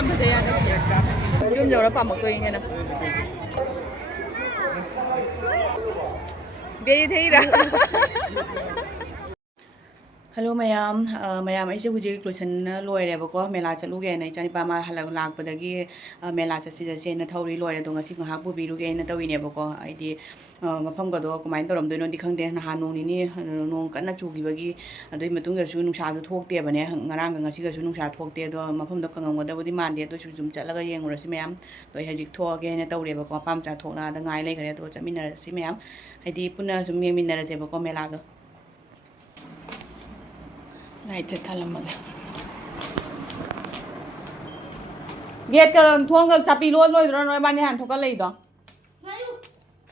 ꯌꯥꯝ ꯐꯖꯩ ꯍꯟꯗꯛꯁꯦ ꯌꯨꯝ ꯌꯧꯔ ꯄꯥꯝꯃꯛꯇꯣꯏꯅꯦꯅ ꯒꯩ ꯊꯩꯔꯥ Hello mayam, mayam I say huji closen lawyer Mela Chaluga and Echanipama Halakpadagi Mela Chassis and Tori lawyer Dongas Hapu Biruga and Tawineboko ID Mapangado, Commander of the Nodikang Hanuni, no Kanachuki, and the Matunga Sunum Shah talk there, Bane, Naranga Siga Sunum Shah talk there, Mapam Dokang, whatever demanded to Shum Chalaga Yang or Simeam, to Haji talk again at Tawreba, Pamsa Tona, the Nile Lake, or Samina Simeam. I did Puna Sumi Minas Evo Melado. Light Talamaka. Get a tongue of Chapi Lord, run my money hand, took a later.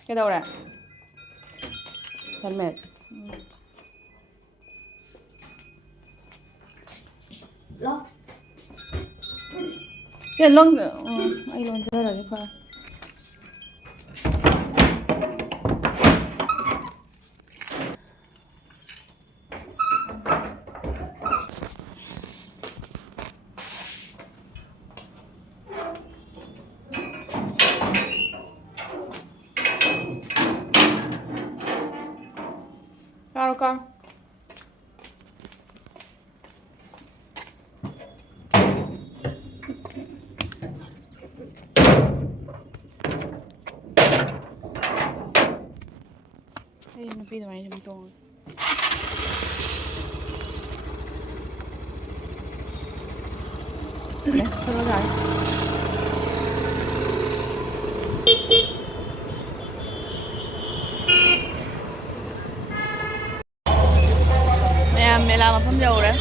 Get over there. Helmet. Get long. I don't know. Car. Hey, no pido mais então. Solo dai. Mela mà không dầu đấy.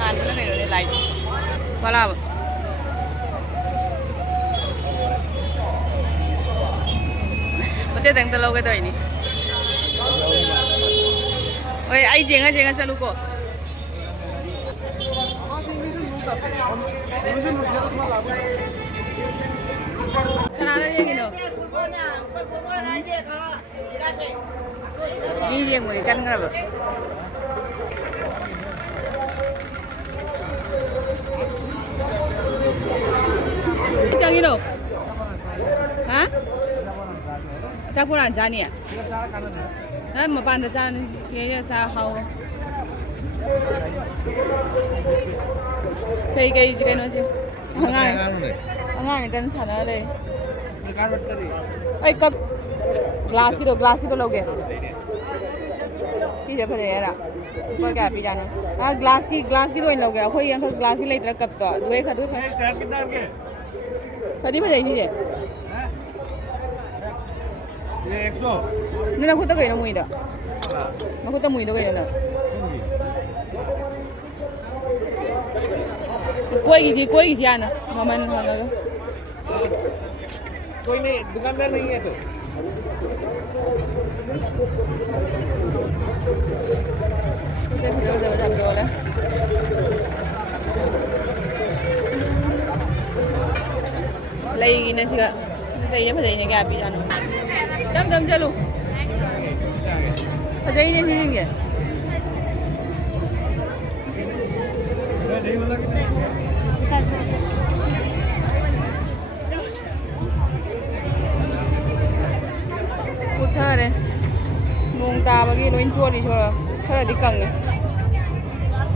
Ăn cái này nó lại. Qua làm. Có thể tăng lâu cái đời này. Ôi, ai jenga chalu ko. Kenapa dia gitu? Ini yang mau ikan kenapa? Jangan gitu. Hah? Cak pulang jani ya? Nah, mau pandai jani, saya cak hau. Kayak juga nih. Hangai kan sana deh. Ay cup glass की तो लोगे की जब है यार ऊपर क्या P जाना हाँ glass की तो इन लोगे कोई यहाँ glass की ले इतना कप तो दुए खा कदी बजाई थी ये 100 नहीं ना खुद तो कहीं ना मुई दा ना खुद तो मुई तो कहीं ना कोई किसी आना मम्मन खाना कोई नहीं दुकानदार नहीं है तो lagi nasi ka saya pajainya ke api jano dam chalo pajainya sini ke Putar nung ta bagi loin chua đi chua khá đi căng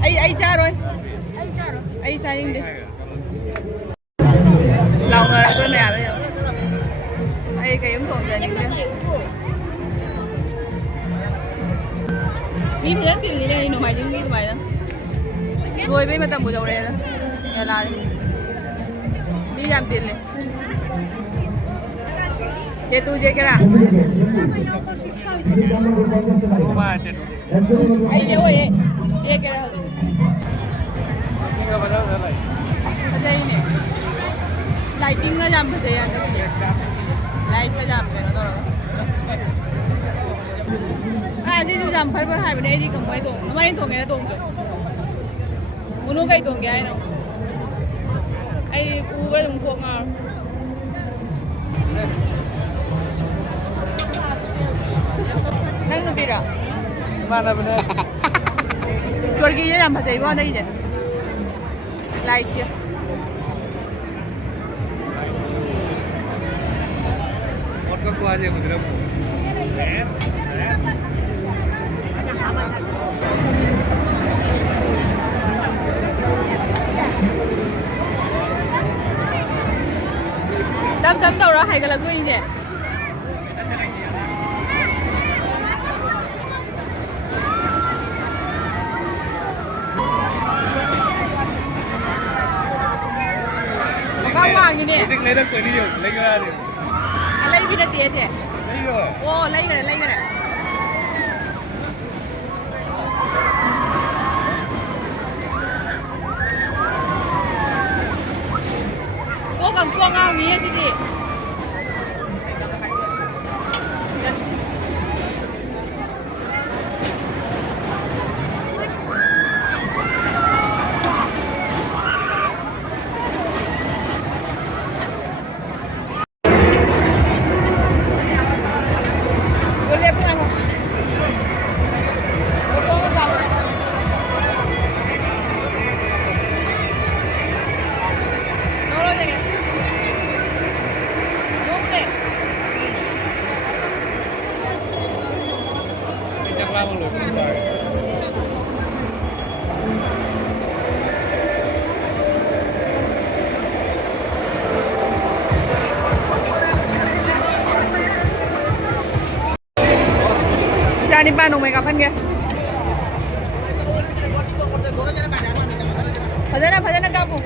ai cha rồi ai cha đi lòng là tôi mẹ bây giờ ai cái ấm thùng giờ những cái mi phải tiền gì đây nó mày những mi tụi mày đó rồi bây mà tầm buổi đầu này đó nhà là đi làm tiền này ये तू जे करा आई जे वो ये करा अच्छा ही नहीं lighting का जाम पे यार लाइट का जाम पे ना तो आज ये जो जाम पर हाई बने जी कम हुए तो नवाई तो गया तो उन्हों का ही तो गया है ना आई ऊपर उनको मार Nang nutira. Mana bener? Jual gini yang macam mana ini? Like What ko aja begitu. Đâm đầu đó hay là cái gì có hoàng như nè Lấy được cái gì lấy ra đi. Lấy gì đó tiền chứ Lấy rồi. Ô lấy cái này Cô còn cua ngon như thế gì Chani ba nung may kapan kya? Pada na kapo.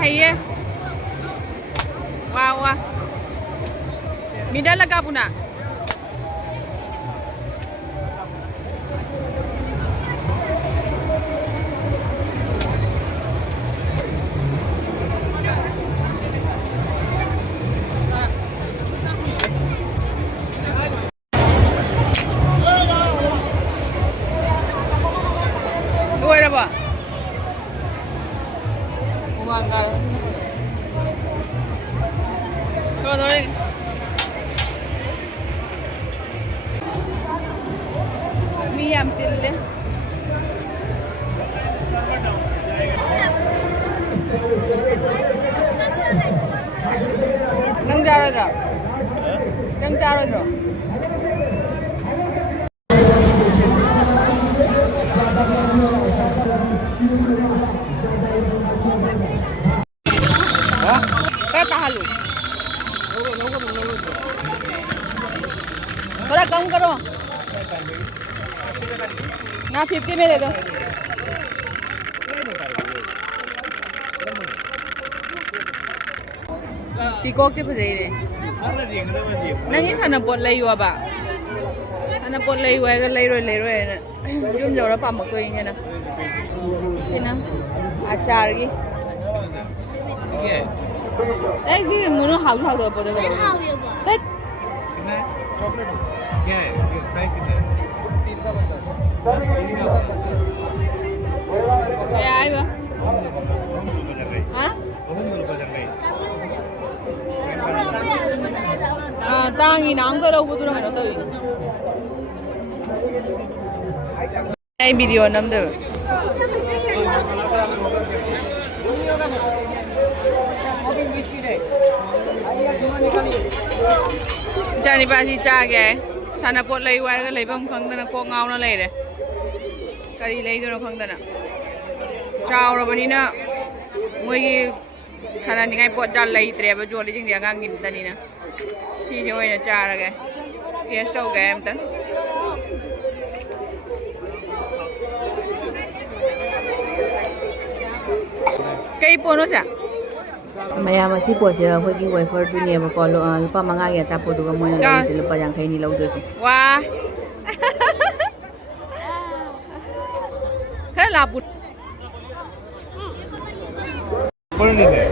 Hay wow Midala ka puna Dua ba? Umangal. Sorry. Miyam tille. Nang jaradra. Halus. थोड़ा कम करो ना 50 में दे दो peacock से फजे रे नंगी सानपोट लेयो बा सानपोट लेयो है लेरोय युम जौरा पामक तो इंगे ना सिना अचार की ए जी मुनो हाउ दो पदे को दैट चॉकलेट क्या है प्राइस कितना है 3 का 50 क्या आएगा हां तांगी नाम तो लो बुदुरा कनो तो ए video num they Echanipagi Gyan Sanapot lay wa ga leibang khangdana ko ngauna leire kari leidono khangdana chawrabanina moigi sananingai pot dal leitre ba joli jing dia ngang gintanina si je oina charage taste ho ga amta Kay pono siya. Mayam asi po siya akhoi wafer tu ne ba ko lupa manga ya cha po du ga mo na lo si lupa yang khai ni lo do si. Wah. Khá là bụt. Pernine.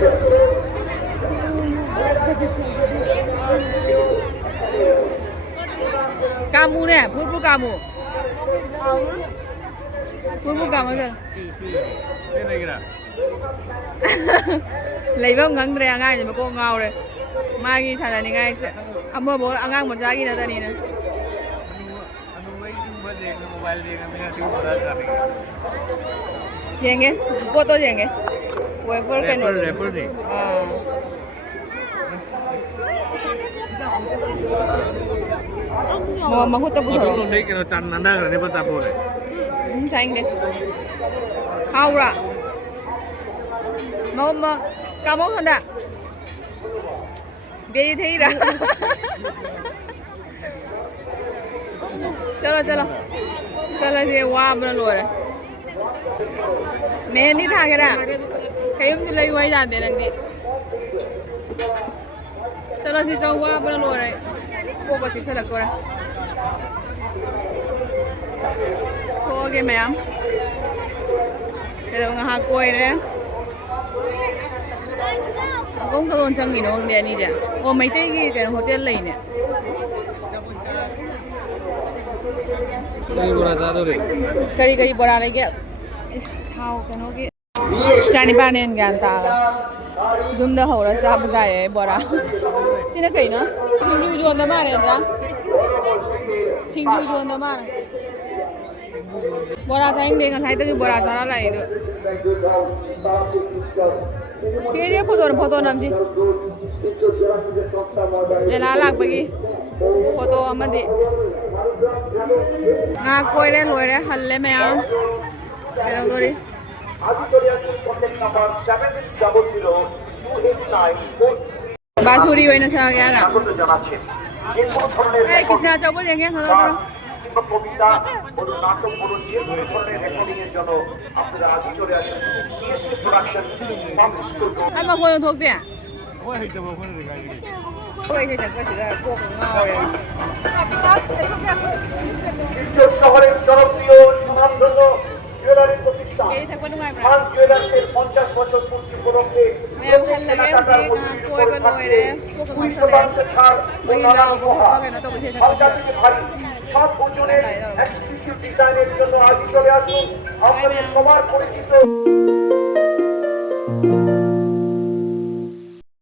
Kamu nè, purpu kamu. Purpu kamu chứ. Thế này kìa. Lấy vào ngang đây ngang thì mà cô ngao đây. Mai ghi thằng này ngay. Mưa bố ngang một giá ghi là ta đi nè. Yengue, foto yengue. Wafer kan. Rapper nih. Mau hút tao bút Aku tuh kalau can nanda kan ini pas apa nih? Tránh đi. Hao ra. Mau cao mốc hơn đã. Ghê thế ra. Chalo chalo. Chalo gì wow bên lùi rồi. Mẹ đi thang cái đã. Thấy không lấy quay ra để đằng đi. Chalo gì cho wow bên lùi rồi. Cô có chỉ sẽ là cô đây. Cô cái mẹ em. Cái đầu ngà quay đấy. Cũng có con chân gì nó không đi chứ. Ô mấy cái hotel này nè. Kari bora lagi. Tahu kan oke. Kani panen gan ta. Zoom dah hora cha bajai bora. Sini kai no? Singju jo na mare ndra. Singju jo na mare. Bora saing deng sai tu bora sara lai tu. Sini foto nam ji. Mela lag bagi. Foto amadi. Nga koi re loi re halle me am. Kero gori. Basuri hoina sa kya na. Eh kisna chabo jenge halo bro. কবিতা বলুন নাটক বলুন যে কোনো ধরনের recording এর জন্য আপনারা আজ চলে আসেন টিএসপি প্রোডাকশন আমার কোন ধোক দেয়া ওই হইতে বলবো না গাড়ি ওই যে সব কিছু কোক নাও রে শহরের জনপ্রিয় সুনামধন্য জুয়েলারি প্রতিষ্ঠান এই থাকবে না মান জুয়েলার্সের 50 বছর পূর্তি উপলক্ষে मैं ভাল লাগে যে कोई बनोय रे कोक मसले महिला बहुत के ना तो बुझे सकते সব ওজনের এক্সক্লুসিভ ডিজাইনের জন্য আজ চলে আসুন আপনাদের সবার পরিচিত